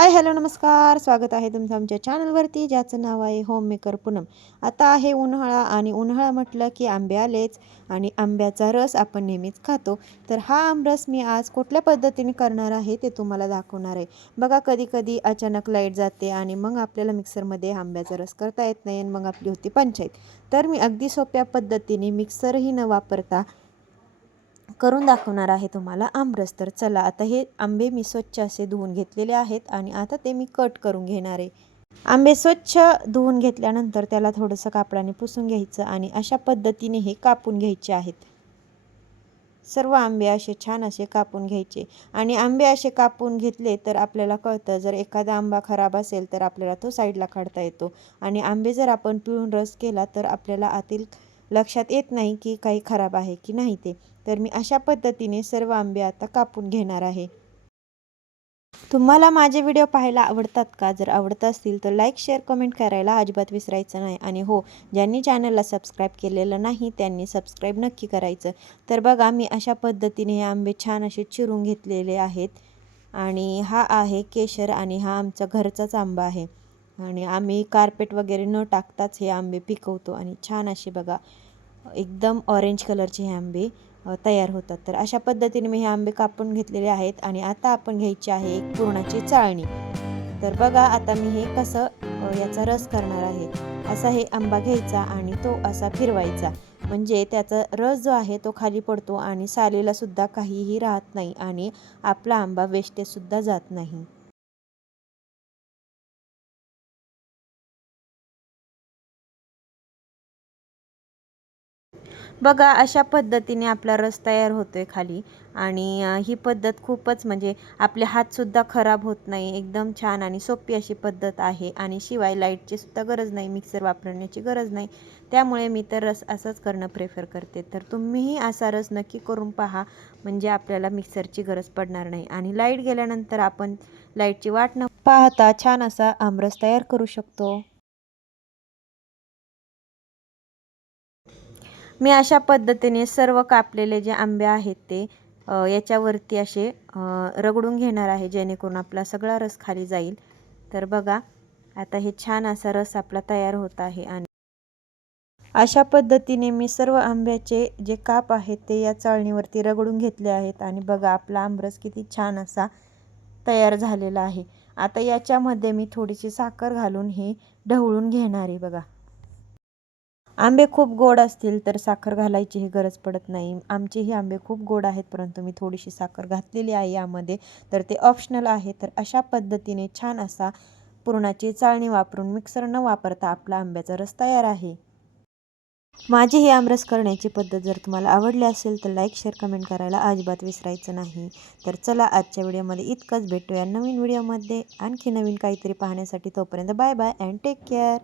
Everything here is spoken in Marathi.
हाय हॅलो नमस्कार. स्वागत आहे तुमचं आमच्या चॅनलवरती ज्याचं नाव आहे होम मेकर पूनम. आता आहे उन्हाळा आणि उन्हाळा म्हटलं की आंबे आलेच आणि आंब्याचा रस आपण नेहमीच खातो. तर हा आमरस मी आज कुठल्या पद्धतीने करणार आहे ते तुम्हाला दाखवणार आहे. बघा कधी कधी अचानक लाइट जाते आणि मग आपल्याला मिक्सरमध्ये आंब्याचा रस करता येत नाही आणि मग आपली होती पंचायत तर मी अगदी सोप्या पद्धतीने मिक्सरही न वापरता करून दाखवणार आहे तुम्हाला आमरस. तर चला आता हे आंबे मी स्वच्छ असे धुवून घेतलेले आहेत आणि आता ते मी कट करून घेणार आहे. आंबे स्वच्छ धुवून घेतल्यानंतर त्याला थोडंसं कापडाने पुसून घ्यायचं आणि अशा पद्धतीने हे कापून घ्यायचे आहेत. सर्व आंबे असे छान असे कापून घ्यायचे. आणि आंबे असे कापून घेतले तर आपल्याला कळतं जर एखादा आंबा खराब असेल तर आपल्याला तो साईडला काढता येतो. आणि आंबे जर आपण पिळून रस केला तर आपल्याला आतील लक्षात येत नाही की काही खराब आहे की नाही ते. तर मी अशा पद्धतीने सर्व आंबे आता कापून घेणार आहे. तुम्हाला माझे व्हिडिओ पाहायला आवडतात का? जर आवडत असतील तर लाईक शेअर कमेंट करायला अजिबात विसरायचं नाही. आणि हो ज्यांनी चॅनलला सबस्क्राईब केलेलं नाही त्यांनी सबस्क्राईब नक्की करायचं. तर बघा मी अशा पद्धतीने हे आंबे छान असे चिरून घेतलेले आहेत. आणि हा आहे केशर आणि हा आमचा घरचाच आंबा आहे. आणि आम्ही कार्पेट वगैरे न टाकताच हे आंबे पिकवतो. आणि छान असे बघा एकदम ऑरेंज कलरचे हे आंबे तयार होतात. तर अशा पद्धतीने मी हे आंबे कापून घेतलेले आहेत आणि आता आपण घ्यायची आहे एक पुरणाची चाळणी. तर बघा आता मी हे कसं याचा रस करणार आहे. असा हे आंबा घ्यायचा आणि तो असा फिरवायचा. म्हणजे त्याचा रस जो आहे तो खाली पडतो आणि सालीलासुद्धा काहीही राहत नाही आणि आपला आंबा वेस्टेजसुद्धा जात नाही. बघा अशा पद्धतीने आपला रस तयार होतो आहे खाली. आणि ही पद्धत खूपच म्हणजे आपले हातसुद्धा खराब होत नाही. एकदम छान आणि सोपी अशी पद्धत आहे. आणि शिवाय लाईटची सुद्धा गरज नाही मिक्सर वापरण्याची गरज नाही. त्यामुळे मी तर रस असंच करणं प्रेफर करते. तर तुम्हीही असा रस नक्की करून पहा. म्हणजे आपल्याला मिक्सरची गरज पडणार नाही. आणि लाइट गेल्यानंतर आपण लाईटची वाट न पाहता छान असा आमरस तयार करू शकतो. मी अशा पद्धतीने सर्व कापलेले जे आंबे आहेत ते याच्यावरती असे रगडून घेणार आहे जेणेकरून आपला सगळा रस खाली जाईल. तर बघा आता हे छान असा रस आपला तयार होत आहे आणि अशा पद्धतीने मी सर्व आंब्याचे जे काप आहेत ते या चाळणीवरती रगडून घेतले आहेत आणि बघा आपला आमरस किती छान असा तयार झालेला आहे. आता याच्यामध्ये मी थोडीशी साखर घालून हे ढवळून घेणार आहे बघा. आंबे खूप गोड असतील तर साखर घालायची ही गरज पडत नाही. आमचेही आंबे खूप गोड आहेत परंतु मी थोडीशी साखर घातलेली आहे यामध्ये. तर ते ऑप्शनल आहे तर अशा पद्धतीने छान असा पुरणाची चाळणी वापरून मिक्सर न वापरता आपला आंब्याचा रस तयार आहे. माझी ही आमरस करण्याची पद्धत जर तुम्हाला आवडली असेल तर लाईक शेअर कमेंट करायला अजिबात विसरायचं नाही. तर चला आजच्या व्हिडिओमध्ये इतकंच. भेटूया नवीन व्हिडिओमध्ये. आणखी नवीन काहीतरी पाहण्यासाठी तोपर्यंत bye bye and take care